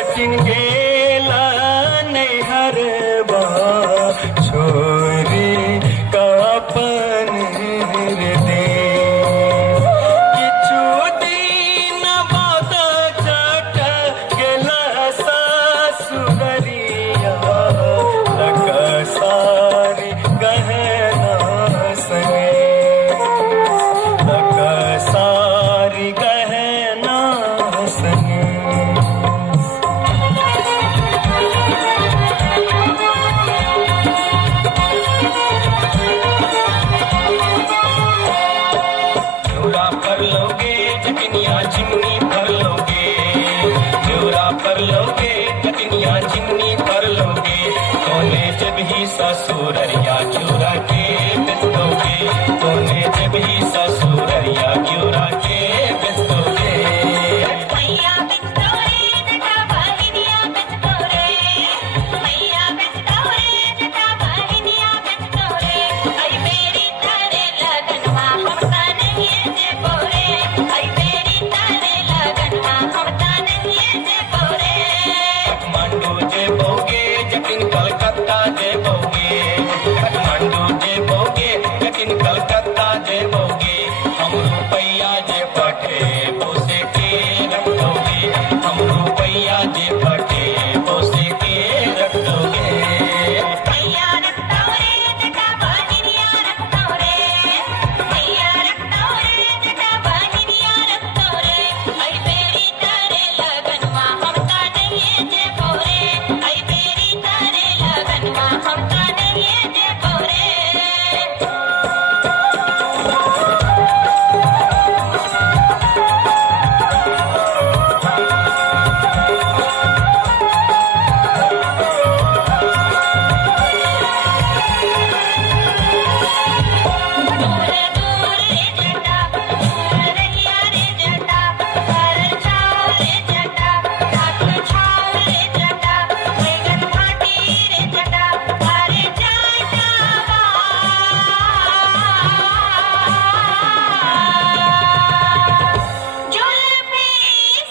जटिन गेला नैहर बा छोरी का अपन हृदय किछु दिन बाद चट गेला सासुररिया लक सारी गहना संगे लक सारी गहना संगे पर लोगे जटनिया चिमनी पर लोगे न्योरा पर लोगे जटनिया चिमनी पर लोगे तोने जब ही ससुररिया क्योरा के बेचोगे तोने जब ही ससुररिया क्योरा के बेचोगे मैया बेचोरे जटा बहनिया बेचोरे मैया बेचोरे जटा बहनिया बेचोरे आई मेरी तारे लगनवा हमता नहीं जे बोरे आई मेरी तारे लगनवा हमता नहीं जे बोरे काठमांडू जे बोगे जटिन कलकत्ता जे बोगे काठमांडू जे बोगे जटिन कलकत्ता जे बोगे हम रुपया जे पटे पोसे के रख दोगे हम रुपया जे पटे पोसे के रख दोगे मैया रखतोरे जटा बहनिया रखतोरे मैया रखतोरे जटा बहनिया रखतोरे आई मेरी तारे लगनवा हमता नहीं जे बोरे आई मेरी तारे लगनवा हमता नहीं जे बोरे दूर दूर रे जटा दूर रहिया रे जटा घर छाव रे जटा रात छाव रे जटा बैगन घाटी रे जटा हरे जटा जुल्फी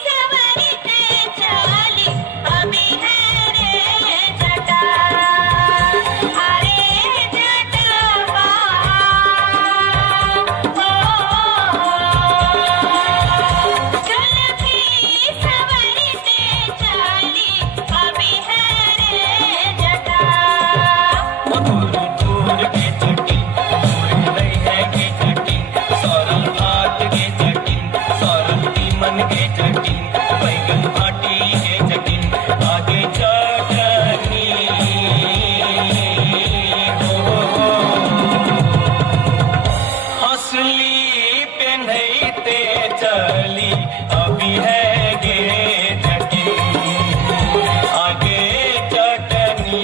सवरी ते चली अभी है रे जटा हरे जटवा जुल्फी सवरी ते चली अभी है रे जटा दूर दूर के जटिन दूर नहीं है के जटिन सौरभ हाथ के जटिन सौरभ मन के जटिन बैगन भाटी के जटिन आगे चटनी हंसली पेन्हते चली अभी है गे जटिन आगे चटनी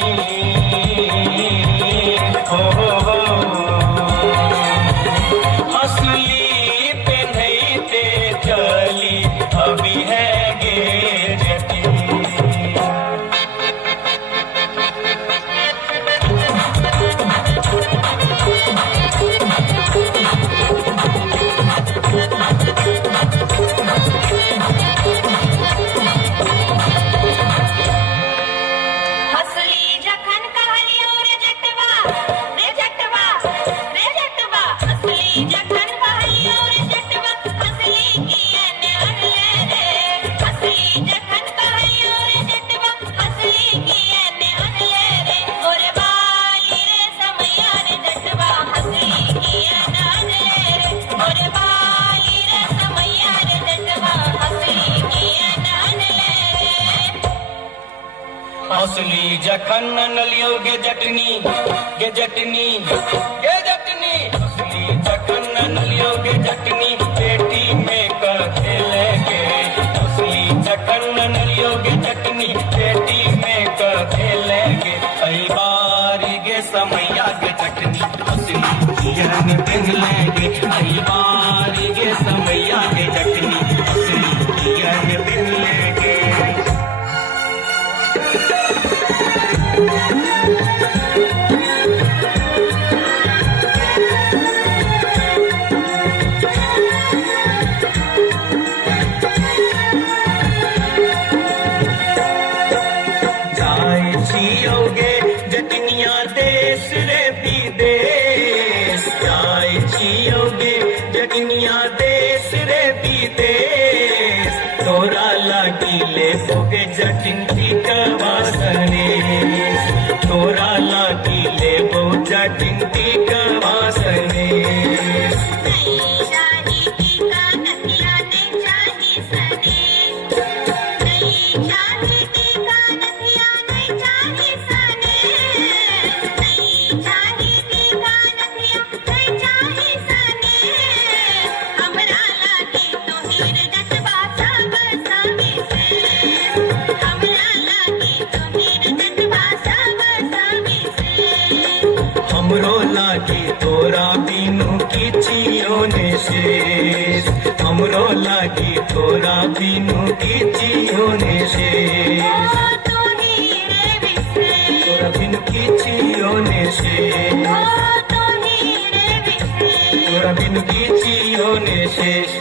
हंसली पेन्हते चली अभी है गे जटिन हसली जखन कहलियो रे जटवा रे जटवा रे जटवा हसली जखन कहलियो रे जटवा हसली कियन अनले रे हसली जखन कहलियो रे जटवा हसली कियन अनले रे ओरे बाली रे समैया रे जटवा हसली कियन अनले रे ओरे बाली रे समैया रे जटवा हसली कियन अनले रे हंसली जखन नलियो गे जटनी हंसली जखन नलियो गे जटनी पेटी में कर खेलेंगे हंसली जखन नलियो गे जटनी पेटी में कर खेलेंगे कई बारी गे समैया गे जटनी हंसली कियन पिन लेंगे कई बारी गे समैया गे जटनी हंसली कियन पिन लेंगे जटिन टीका वासने तोरा लागी लेबो जटिन टीका वासने नहीं चाही टीका नथिया नहीं चाही सने नहीं चाही टीका नथिया नहीं चाही सने नहीं चाही टीका नथिया नहीं चाही सने हमरा लागी तो हीर जटवा सब समी से हमरा लागी तो हीर जटवा सब समी से हमरो लागी तोरा बिनु किछियो ने शेष हमरो लागी तोरा बिनु किछियो ने शेष तोरा बिनु किछियो ने शेष तोरा बिनु किछियो ने शेष